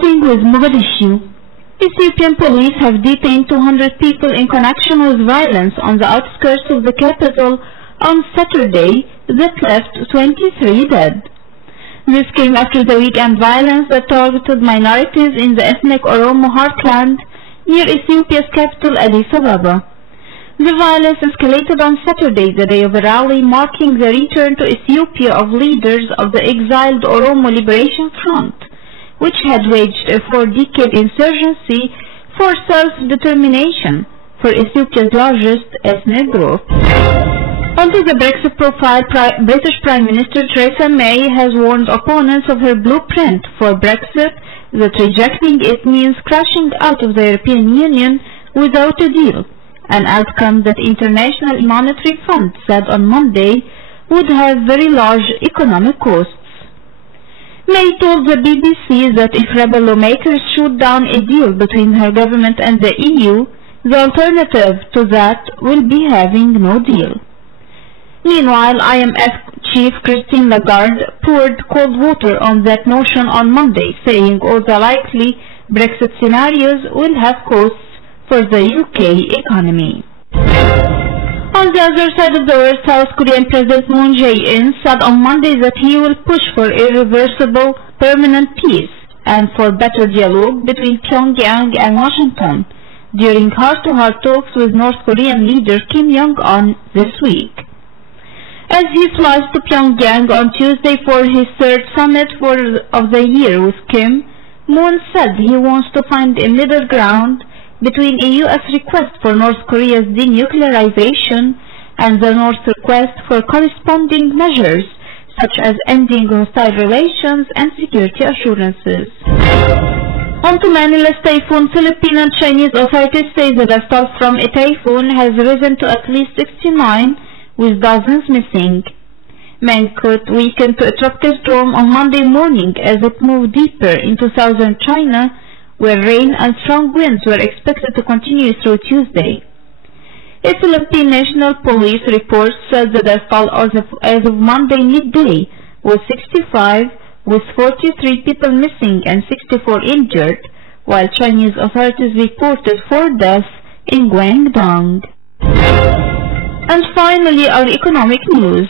Starting with Mogadishu, Ethiopian police have detained 200 people in connection with violence on the outskirts of the capital on Saturday that left 23 dead. This came after the weekend violence that targeted minorities in the ethnic Oromo heartland near Ethiopia's capital Addis Ababa. The violence escalated on Saturday, the day of a rally marking the return to Ethiopia of leaders of the exiled Oromo Liberation Front, which had waged a 4-decade insurgency for self-determination for Ethiopia's largest ethnic group. Onto the Brexit profile, British Prime Minister Theresa May has warned opponents of her blueprint for Brexit that rejecting it means crashing out of the European Union without a deal, an outcome that International Monetary Fund said on Monday would have very large economic costs. May told the BBC that if rebel lawmakers shoot down a deal between her government and the EU, the alternative to that will be having no deal. Meanwhile, IMF chief Christine Lagarde poured cold water on that notion on Monday, saying all the likely Brexit scenarios will have costs for the UK economy. On the other side of the world, South Korean President Moon Jae-in said on Monday that he will push for irreversible permanent peace and for better dialogue between Pyongyang and Washington during heart-to-heart talks with North Korean leader Kim Jong-un this week. As he flies to Pyongyang on Tuesday for his third summit of the year with Kim, Moon said he wants to find a middle ground between a U.S. request for North Korea's denuclearization and the North's request for corresponding measures such as ending hostile relations and security assurances. On to Manila's typhoon, Philippine and Chinese authorities say the dust from a typhoon has risen to at least 69, with dozens missing. Mangkhut weakened to a tropical storm on Monday morning as it moved deeper into southern China, where rain and strong winds were expected to continue through Tuesday. A Philippine National Police report said the death toll as of Monday midday was 65, with 43 people missing and 64 injured, while Chinese authorities reported 4 deaths in Guangdong. And finally, our economic news.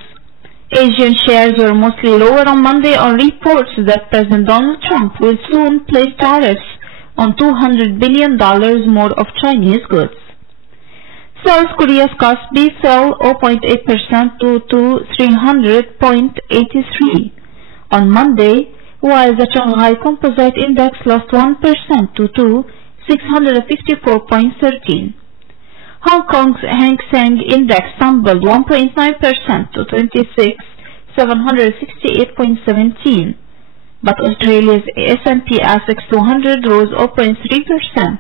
Asian shares were mostly lower on Monday on reports that President Donald Trump will soon place tariffs on $200 billion more of Chinese goods. South Korea's Kospi fell 0.8% to 300.83 on Monday, while the Shanghai Composite Index lost 1% to 654.13. Hong Kong's Hang Seng Index tumbled 1.9% to 26,768.17. But Australia's S&P ASX 200 rose 0.3%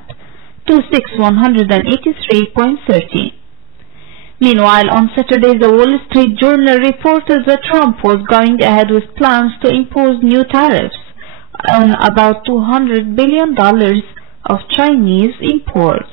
to 6,183.30. Meanwhile, on Saturday, the Wall Street Journal reported that Trump was going ahead with plans to impose new tariffs on about $200 billion of Chinese imports.